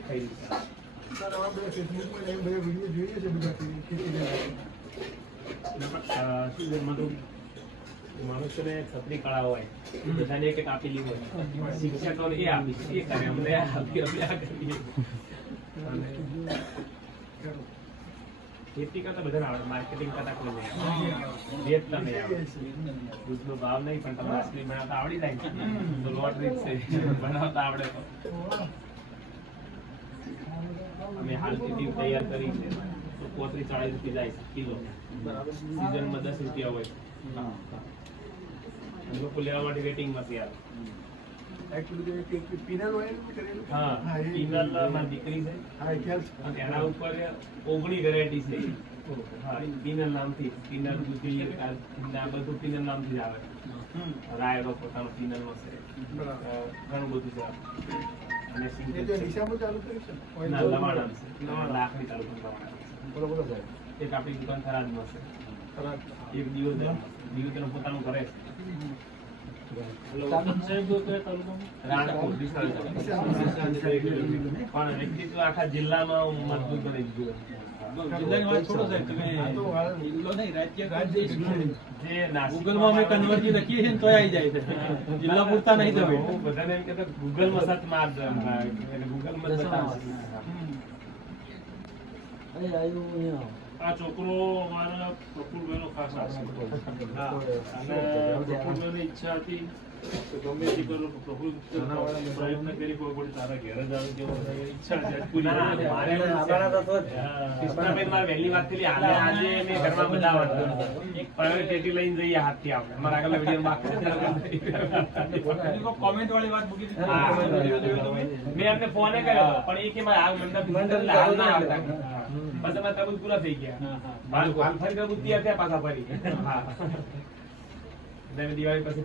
થઈ રહી છે. સર આવા બધા ને એમ બધા વીડિયો જોઈએ છે બધા ખેતી- ખેતીને લગતા. એટલે પણ, અ, શું છે, મતલબ મનુષ્યને છત્રી કળા હોય બધાને એક એક આપેલી હોય શિક્ષકોને એ આપી અમને ખેતી કરતા બધાને આવડે માર્કેટિંગ કરતા કોઈ નહીં. વેચતા નહીં દૂધનો ભાવ નહીં પણ તમારે આઈસ્ક્રીમ બનાવતા આવડી જાય તો લોટરી છે બનાવતા આવડે અમે હાલથી ટીમ તૈયાર કરી છે. તો પોત્રીસ ચાળીસ રૂપિયા જાય કિલો. સિઝનમાં દસ રૂપિયા હોય. લોકો લેવા માટે વેટિંગમાં તૈયાર. પિનલ ને? હા પિનલ દીકરી છે. એના ઉપર ઓગણી વેરાયટી છે. હા પિનલ નામથી પિનલ દૂધી આ બધું પિનલ નામથી જ આવે. રાયડો પોતાનો પિનલનો છે. ઘણું બધું છે. અને છે. નિશામાં ચાલુ કર્યું છે ને? ના લવાણા છે. ચાલુ લવાણા. બોલો, બોલો સાહેબ. એક આપણી દુકાન થરાદમાં છે. ખરાબ. એક દિવસ દિયોદર પોતાનું કરે. પણ વ્યક્તિત્વ આખા જિલ્લામાં મજબૂત બની દીધું જિલ્લાની વાત છોડો સાહેબ તમે આ તો હાલ જિલ્લો નહીં રાજ્ય રાજ્ય દેશ છે. જે નાસિકમાં ગૂગલમાં અમે કન્વર્જી લખીએ છીએ ને આવી જાય છે. જિલ્લા પૂરતા નહીં જવાય. બધાને એમ કહેતો ગૂગલમાં સર્ચ માર દે એમ. એટલે ગૂગલમાં આ છોકરો મારા પ્રફુલભાઈનો ખાસ આશીર્વાદ અને પ્રફુલભાઈની ઈચ્છા હતી ગમે તે કરો પ્રફુલ પ્રયત્ન કરી કોઈ કોઈ તારા ઘેર જ આવે તેવો ઈચ્છા છે પૂરી ના, મારે એવું છે. હા. કૃષ્ણાબેન મારે વહેલી વાત કરી આજે આજે મેં ઘરમાં બતાવવાનું એક પાવે લઈને જઈએ હાથથી આપણે. અમારા આગળના વિડીયોમાં બાકી કોમેન્ટ વાળી વાત મૂકી? મેં એમને ફોને કર્યો પણ એ કે મારે હાલ મંડપ હાલ ના આવતા. પછી અમારા તરબૂચ પૂરા થઈ ગયા. હાલ ફરી પાછા ફરી. હા. દિવાળી પછી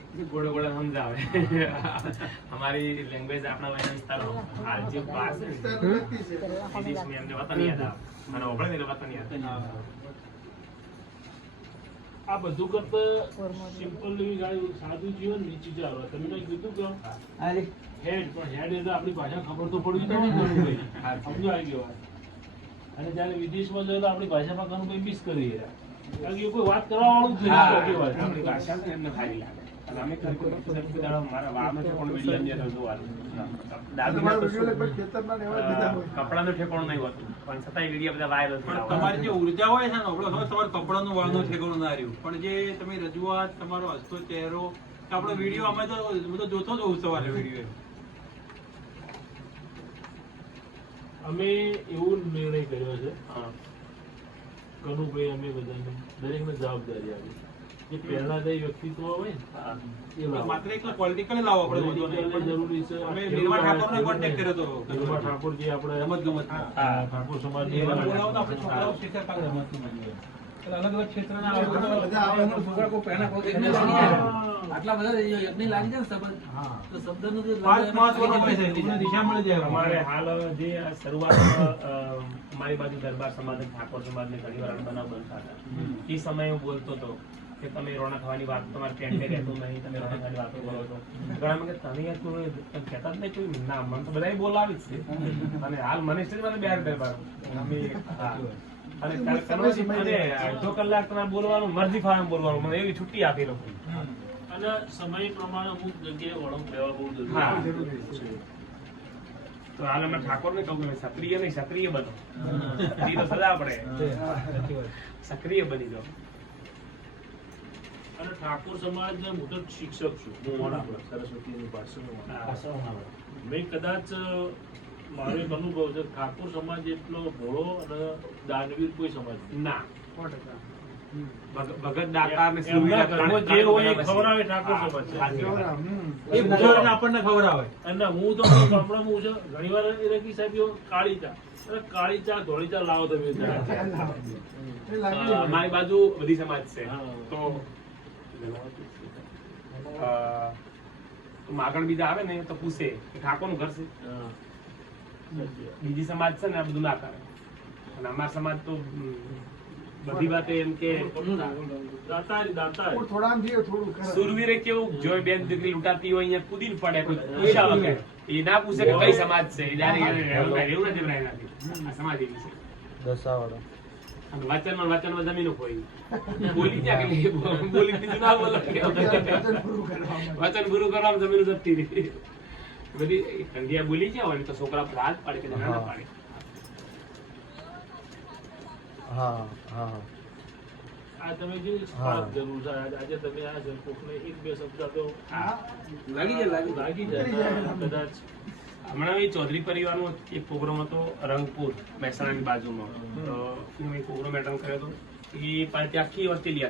ગોળે ગોળે સમજાવે. અમારી લેંગ્વેજ આપણા વાયના વિસ્તારમાં આ જે ભાષા છે અમને વતન યાદ આવે. મને ઓગળે ને વતન યાદ આ બધું કરતા સિમ્પલ એવી ગાડી સાદું જીવન નીચી ચાલો. તમે કઈ કીધું કે હેડ પણ હેડ એટલે આપણી ભાષા ખબર તો પડવી તો નહીં કનુભાઈ સમજો આવી ગયો અને જ્યારે વિદેશમાં જોઈએ તો આપણી ભાષામાં કનુભાઈ મિસ કરી રહ્યા કારણ કે કોઈ વાત કરવા વાળું જ હા, નથી આપણી ભાષા એમને ખાલી લાગે. તમારા તો વીડિયો શું, લગભગ ખેતરના ને એવા જ બધા અ, હોય. કપડાનું ઠેકોણું નહીં હોતું. પણ છતાંય વીડિયો બધા વાયરલ તમારી જે ઊર્જા હોય છે ને આપણો હવે તમારે કપડાનું વાળનું ઠેકાણું ના રહ્યું. પણ જે તમે રજૂઆત તમારો હસતો ચહેરો આપણો વીડિયો અમે તો હું તો જોતો જ હોઉં સવારે વીડિયો. અમે એવું નિર્ણય કર્યો છે કનુભાઈ અમે બધાને દરેકને જવાબદારી આપી. જે પહેલા જે વ્યક્તિત્વ હોય ને માત્ર એકલા પોલિટિકલ લાવો આપણે વાંધો જરૂરી છે. અમે નિર્મા ઠાકોરને contact કર્યો હતો. નિર્મા ઠાકોર જે આપણે રમત ગમત ઠાકોર સમાજ એવા બોલાવો તો આપણે છોકરાઓ શીખે કાલે રમતનું મજા આવે. એટલે અલગ અલગ ક્ષેત્રના આ બધા બધા આવે. છોકરા કોઈ પહેલા કોઈ એકને લાગી જાય. આટલા બધા યજ્ઞ લાગી જાય ને શબ્દ. તો શબ્દનું જે પાંચ લાગે મહત્વનો એમાં હોય છે. તમને દિશા મળી જાય. અમારે હાલ જે આ મારી બાજુ દરબાર સમાજ ઠાકોર સમાજને ઘણી વાર બનાવ બનતા હતા. એ સમયે હું બોલતો હતો કે તમે રોણા થવાની વાત તમારા ફ્રેન્ડને કહેતો નહીં તમે રોણા થવાની વાતો કરો છો. ઘણા મને તમે યાર કોઈ તમે કહેતા જ નહીં કોઈ ના મને તો બધાય બોલાવી જ છે. અને હાલ મને સ્ટેજ મને બેર અમે અને અડધો કલાક તમારે બોલવાનું મરજી ફાવે બોલવાનું મને એવી છુટ્ટી આપી લોકો. અને સમય પ્રમાણે અમુક જગ્યાએ વળંક લેવા બહુ જરૂરી છે. તો હાલ અમે ઠાકોર ને કહું સક્રિય નહીં સક્રિય બનો. તો સજા પડે. સક્રિય બની જાઓ. અને ઠાકોર સમાજને હું તો શિક્ષક છું. હું વડા સરસ્વતીની ભાષાનો મેં કદાચ મારો એક અનુભવ છે ઠાકોર સમાજ એટલો ભોળો અને દાનવીર કોઈ સમાજ ના. ભગ- ભગત દાતા અને એમના સુરવીરા ઘરમાં ત્રણે- જે હોય એ ઠાકોર સમાજ છે. સાચી વાત. ખવડાવ, હમ. એ ભૂલાવીને આપણને ખવડાવે અને હું તો ગામડામાં હું છે. ઘણી વાર એ રકી સાહેબ કાળી ચા કાળી ચા ધોળી ચા લાવો. તમે. અમારી બાજુ બધી સમાજ છે. હા. તો માગણ બીજા આવે ને તો પૂછે કે ઠાકોરનું ઘર છે. બીજી સમાજ છે ને આ બધું ના કરે. અને અમારા સમાજ તો બધી વાતે એમ કે. સુરવીરે કેવું જોઈ બેન દીકરી લૂંટાતી હોય અહીંયા કૂદીને પડે કોઈ પૂછ્યા વગર એ ના પૂછે કે કઈ સમાજ છે એ એવું નથી સમાજ એવી છે. વચનમાં ને જમીનો ખોઈ બોલી ત્યાં કે બોલી બીજું ના બોલો. વચન પૂરું કરવા જમીન જતી રહી. બધી કંડિયા બોલી ગયા હોય ને તો છોકરા પર હાથ પાડે કે ના પાડે. આ તમે જે સ્પાર્ક જરૂર છે આજે તમે આ છે કોકને એક બે શબ્દ તો લાગી જાય. લાગી જાય. લાગી જાય. કદાચ હમણાં એ ચૌધરી પરિવારનો એક પ્રોગ્રામ હતો રંગપુર મહેસાણાની બાજુમાં. તો હું એક પ્રોગ્રામ એટેન્ડ કર્યો હતો. એ પાર્ટી આખી ઓસ્ટ્રેલિયા